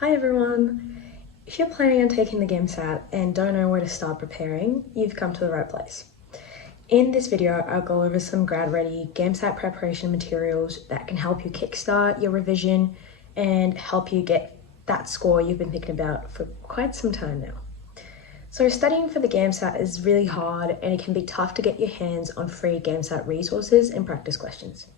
Hi everyone! If you're planning on taking the GAMSAT and don't know where to start preparing, you've come to the right place. In this video, I'll go over some GradReady GAMSAT preparation materials that can help you kickstart your revision and help you get that score you've been thinking about for quite some time now. So studying for the GAMSAT is really hard and it can be tough to get your hands on free GAMSAT resources and practice questions.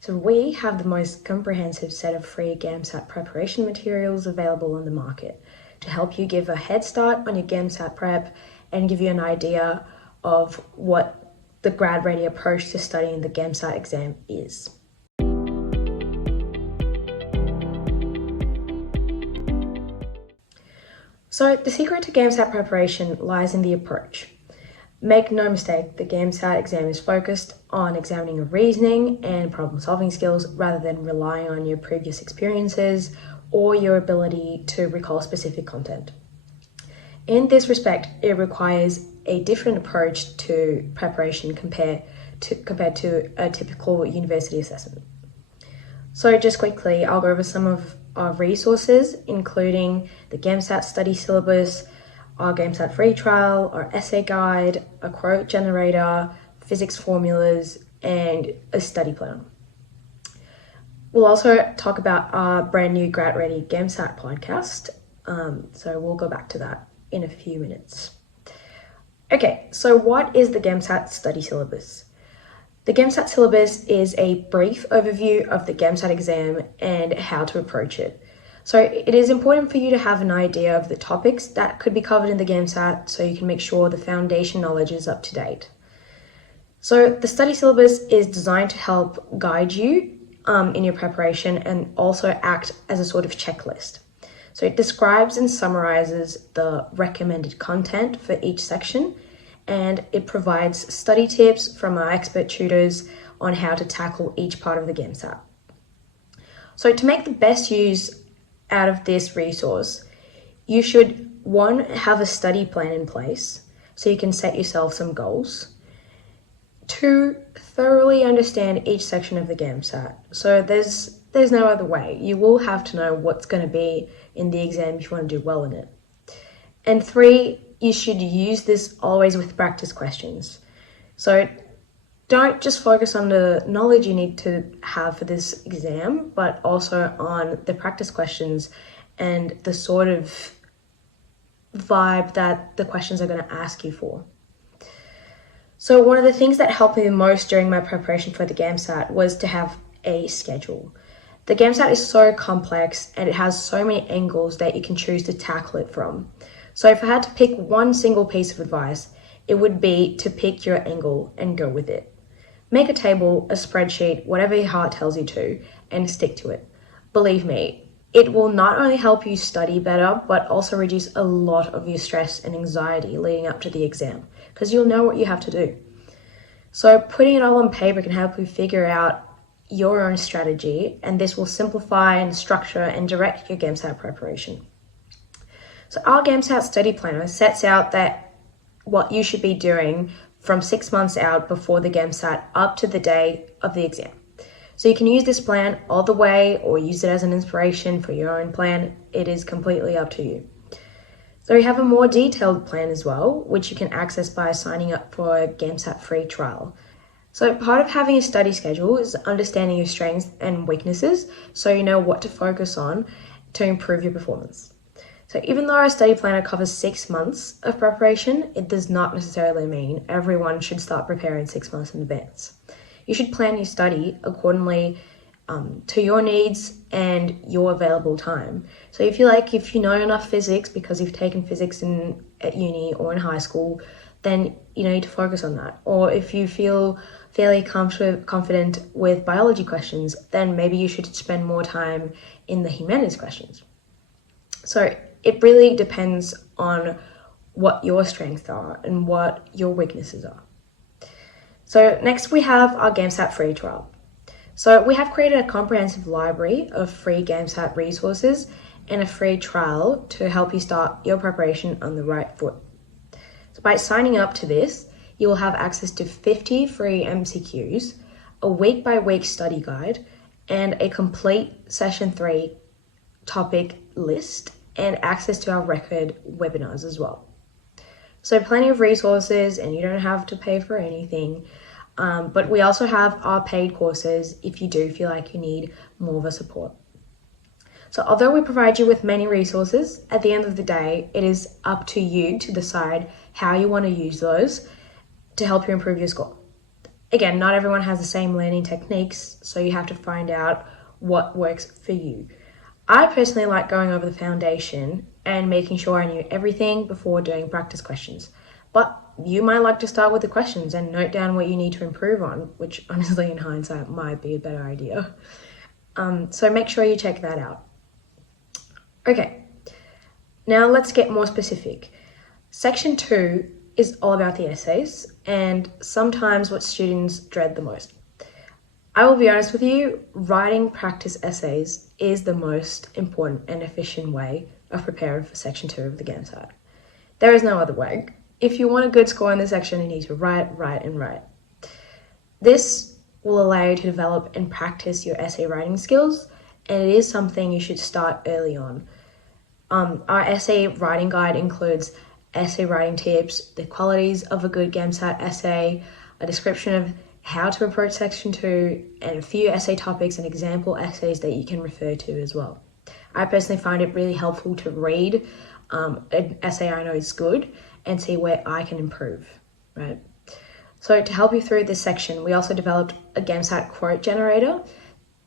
So we have the most comprehensive set of free GAMSAT preparation materials available on the market to help you give a head start on your GAMSAT prep and give you an idea of what the GradReady approach to studying the GAMSAT exam is. So the secret to GAMSAT preparation lies in the approach. Make no mistake, the GAMSAT exam is focused on examining your reasoning and problem-solving skills rather than relying on your previous experiences or your ability to recall specific content. In this respect, it requires a different approach to preparation compared to a typical university assessment. So just quickly, I'll go over some of our resources, including the GAMSAT study syllabus, our GAMSAT free trial, our essay guide, a quote generator, physics formulas, and a study plan. We'll also talk about our brand new GradReady GAMSAT podcast, so we'll go back to that in a few minutes. Okay, so what is the GAMSAT study syllabus? The GAMSAT syllabus is a brief overview of the GAMSAT exam and how to approach it. So it is important for you to have an idea of the topics that could be covered in the GAMSAT so you can make sure the foundation knowledge is up to date. So the study syllabus is designed to help guide you in your preparation and also act as a sort of checklist. So it describes and summarizes the recommended content for each section, and it provides study tips from our expert tutors on how to tackle each part of the GAMSAT. So to make the best use out of this resource, you should, one, have a study plan in place so you can set yourself some goals. Two, thoroughly understand each section of the GAMSAT. So there's no other way. You will have to know what's going to be in the exam if you want to do well in it. And three, you should use this always with practice questions. So don't just focus on the knowledge you need to have for this exam, but also on the practice questions and the sort of vibe that the questions are going to ask you for. So one of the things that helped me the most during my preparation for the GAMSAT was to have a schedule. The GAMSAT is so complex and it has so many angles that you can choose to tackle it from. So if I had to pick one single piece of advice, it would be to pick your angle and go with it. Make a table, a spreadsheet, whatever your heart tells you to, and stick to it. Believe me, it will not only help you study better, but also reduce a lot of your stress and anxiety leading up to the exam, because you'll know what you have to do. So putting it all on paper can help you figure out your own strategy, and this will simplify and structure and direct your GAMSAT preparation. So our GAMSAT study planner sets out that what you should be doing from 6 months out before the GAMSAT up to the day of the exam. So you can use this plan all the way or use it as an inspiration for your own plan. It is completely up to you. So we have a more detailed plan as well, which you can access by signing up for a GAMSAT free trial. So part of having a study schedule is understanding your strengths and weaknesses so you know what to focus on to improve your performance. So even though our study planner covers 6 months of preparation, it does not necessarily mean everyone should start preparing 6 months in advance. You should plan your study accordingly to your needs and your available time. So if you know enough physics because you've taken physics at uni or in high school, then you need to focus on that. Or if you feel fairly confident with biology questions, then maybe you should spend more time in the humanities questions. So it really depends on what your strengths are and what your weaknesses are. So next we have our GAMSAT free trial. So we have created a comprehensive library of free GAMSAT resources and a free trial to help you start your preparation on the right foot. So by signing up to this, you will have access to 50 free MCQs, a week-by-week study guide, and a complete Session 3 topic list and access to our record webinars as well. So plenty of resources, and you don't have to pay for anything. But we also have our paid courses if you do feel like you need more of a support. So although we provide you with many resources, at the end of the day, it is up to you to decide how you want to use those to help you improve your score. Again, not everyone has the same learning techniques, so you have to find out what works for you. I personally like going over the foundation and making sure I knew everything before doing practice questions. But you might like to start with the questions and note down what you need to improve on, which honestly in hindsight might be a better idea. So make sure you check that out. Okay, now let's get more specific. Section 2 is all about the essays, and sometimes what students dread the most. I will be honest with you, writing practice essays is the most important and efficient way of preparing for Section 2 of the GAMSAT. There is no other way. If you want a good score in this section, you need to write. This will allow you to develop and practice your essay writing skills, and it is something you should start early on. Our essay writing guide includes essay writing tips, the qualities of a good GAMSAT essay, a description of how to approach Section 2, and a few essay topics and example essays that you can refer to as well. I personally find it really helpful to read an essay I know is good and see where I can improve, right? So to help you through this section, we also developed a GAMSAT quote generator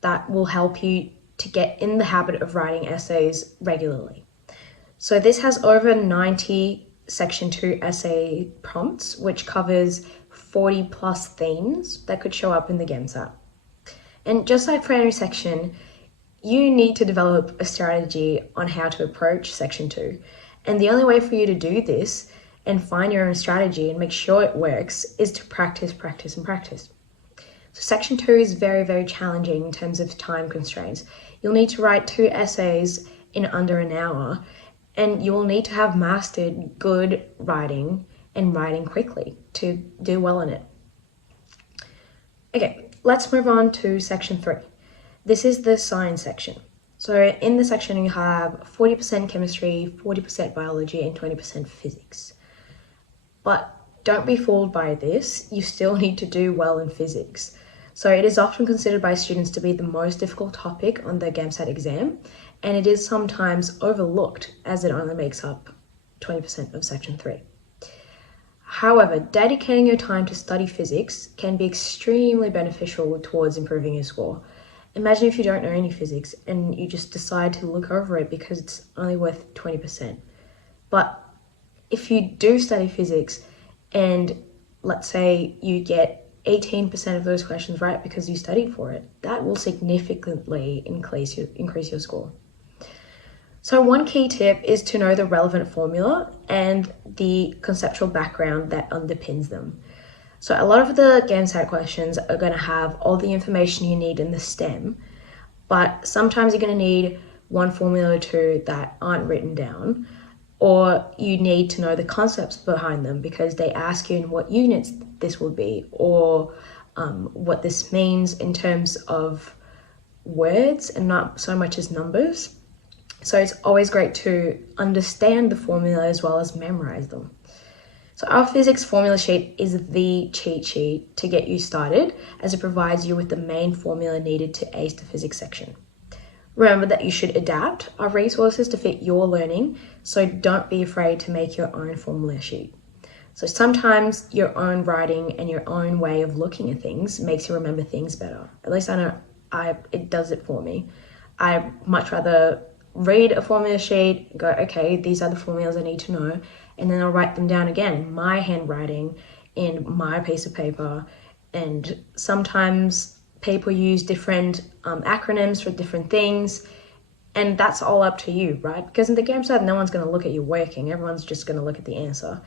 that will help you to get in the habit of writing essays regularly. So this has over 90 Section 2 essay prompts, which covers 40 plus themes that could show up in the GAMSAT. And just like for every section, you need to develop a strategy on how to approach Section 2. And the only way for you to do this and find your own strategy and make sure it works is to practice. So Section 2 is very, very challenging in terms of time constraints. You'll need to write 2 essays in under an hour, and you will need to have mastered good writing and writing quickly to do well in it. Okay, let's move on to Section 3. This is the science section. So in the section you have 40% chemistry, 40% biology, and 20% physics. But don't be fooled by this, you still need to do well in physics. So it is often considered by students to be the most difficult topic on the GAMSAT exam, and it is sometimes overlooked as it only makes up 20% of Section 3. However, dedicating your time to study physics can be extremely beneficial towards improving your score. Imagine if you don't know any physics and you just decide to look over it because it's only worth 20%. But if you do study physics and let's say you get 18% of those questions right because you studied for it, that will significantly increase your score. So one key tip is to know the relevant formula and the conceptual background that underpins them. So a lot of the GAMSAT questions are going to have all the information you need in the STEM, but sometimes you're going to need one formula or two that aren't written down, or you need to know the concepts behind them because they ask you in what units this will be, or what this means in terms of words and not so much as numbers. So it's always great to understand the formula as well as memorize them. So our physics formula sheet is the cheat sheet to get you started, as it provides you with the main formula needed to ace the physics section. Remember that you should adapt our resources to fit your learning, so don't be afraid to make your own formula sheet. So sometimes your own writing and your own way of looking at things makes you remember things better. At least I know it does it for me. I much rather read a formula sheet, go, okay, these are the formulas I need to know, and then I'll write them down again, my handwriting in my piece of paper. And sometimes people use different acronyms for different things, and that's all up to you, right? Because in the GAMSAT, no one's going to look at you working, everyone's just going to look at the answer.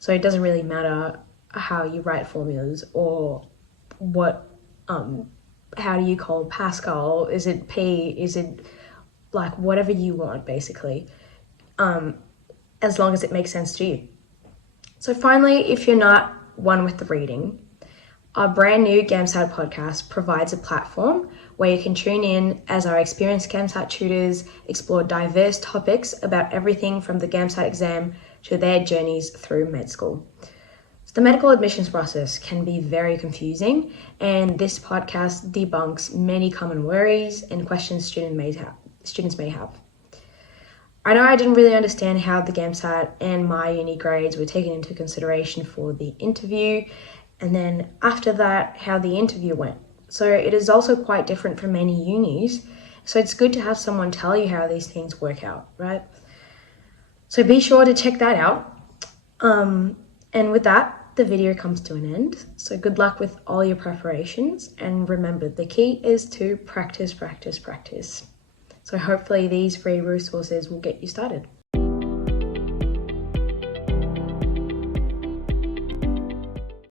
So it doesn't really matter how you write formulas or what, how do you call Pascal? Is it P? Is it like whatever you want, basically, as long as it makes sense to you. So finally, if you're not one with the reading, Our brand new GAMSAT podcast provides a platform where you can tune in as our experienced GAMSAT tutors explore diverse topics about everything from the GAMSAT exam to their journeys through med school. So the medical admissions process can be very confusing, and this podcast debunks many common worries and questions students may have. I know I didn't really understand how the GAMSAT and my uni grades were taken into consideration for the interview, and then after that, how the interview went. So it is also quite different from many unis, so it's good to have someone tell you how these things work out, right? So be sure to check that out. And with that, the video comes to an end. So good luck with all your preparations, and remember, the key is to practice, practice, practice. So hopefully these free resources will get you started.